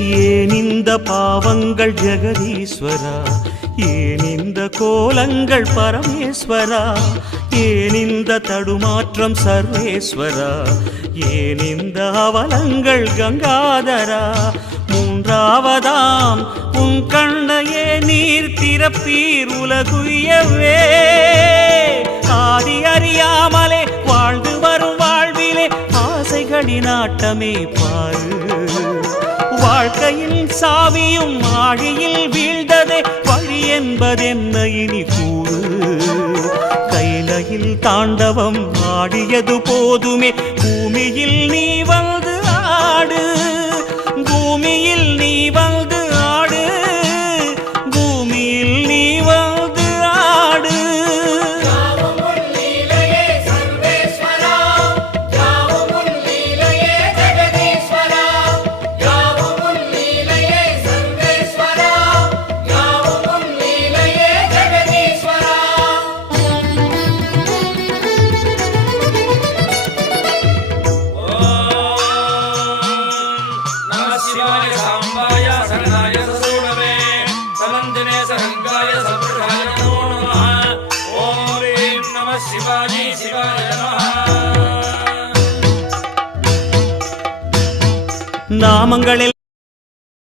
ஏன் இந்த பாவங்கள் ஜெகதீஸ்வரா, ஏன் இந்த கோலங்கள் பரமேஸ்வரா, ஏன் இந்த தடுமாற்றம் சர்வேஸ்வரா, ஏன் இந்த அவலங்கள் கங்காதரா. மூன்றாவதாம் உன் கண்ணையே நீர் திறப்பீர் உலகுயவே. ஆதி அறியாமலே வாழ்ந்து வரும் வாழ்விலே ஆசைகளின் ஆட்டமே பாரு. வாழ்க்கையின் சாவியும் ஆழியில் வீழ்ந்ததே, வழி என்பதென்ன இனி கூறு. கைலையில் தாண்டவம் ஆடியது போதுமே, பூமியில் நீ வந்து ஆடு. பூமியில் நீ வந்து ஆடு, பூமியில் நீ வந்து ஆடு. நாமங்களில்